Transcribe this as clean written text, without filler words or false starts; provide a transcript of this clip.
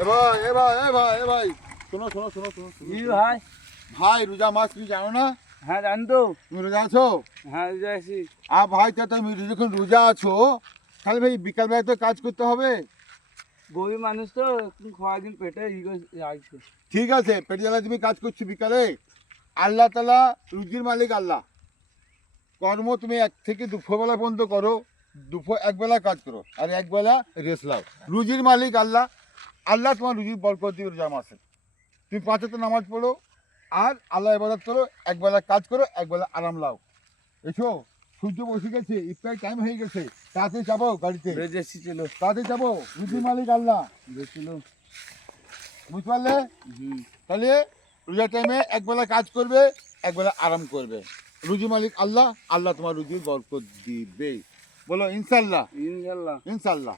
এ ভাই শোনো ভাই ভাই রোজা মাস তুমি জানো না? হ্যাঁ জানি তো। তুমি রোজা আছো? হ্যাঁ রোজা আছি। ভাই তা তুমি যখন রোজা আছো তাহলে ভাই বিকাল বেলায় তো কাজ করতে হবে। গরিব মানুষ তো খাওয়ার দিন পেটে আসছে। ঠিক আছে, পেট জ্বালা তুমি কাজ করছো বিকালে। আল্লাহ তাআলা রুজির মালিক আল্লাহ। কর্ম তুমি 1 থেকে দুপুরবেলা পর্যন্ত করো, দুপুর একবেলা কাজ করো আর একবেলা রেস্ট নাও। রুজির মালিক আল্লাহ। আল্লাহ তোমার রুজির বরকত দিবে রোজা মাসে। তুমি 5 ওয়াক্ত নামাজ পড়ো আর আল্লাহ ইবাদত করো, একবেলা কাজ করো, একবেলা আরাম লাও। এসো, সূর্য বসে গেছে, ইফতার টাইম হয়ে গেছে, তাড়াতাড়ি যাবো গাড়িতে, বেজেছি ছিল তাড়াতাড়ি যাবো। রুজির মালিক আল্লাহ, বেছিল। বুঝতে পারলে? তাহলে রোজার টাইমে একবেলা কাজ করবে, একবেলা আরাম করবে। রুজি মালিক আল্লাহ, আল্লাহ তোমার রুজির বরকত দিবে। বলো ইনশাল্লাহ। ইনশাল্লাহ। ইনশাল্লাহ।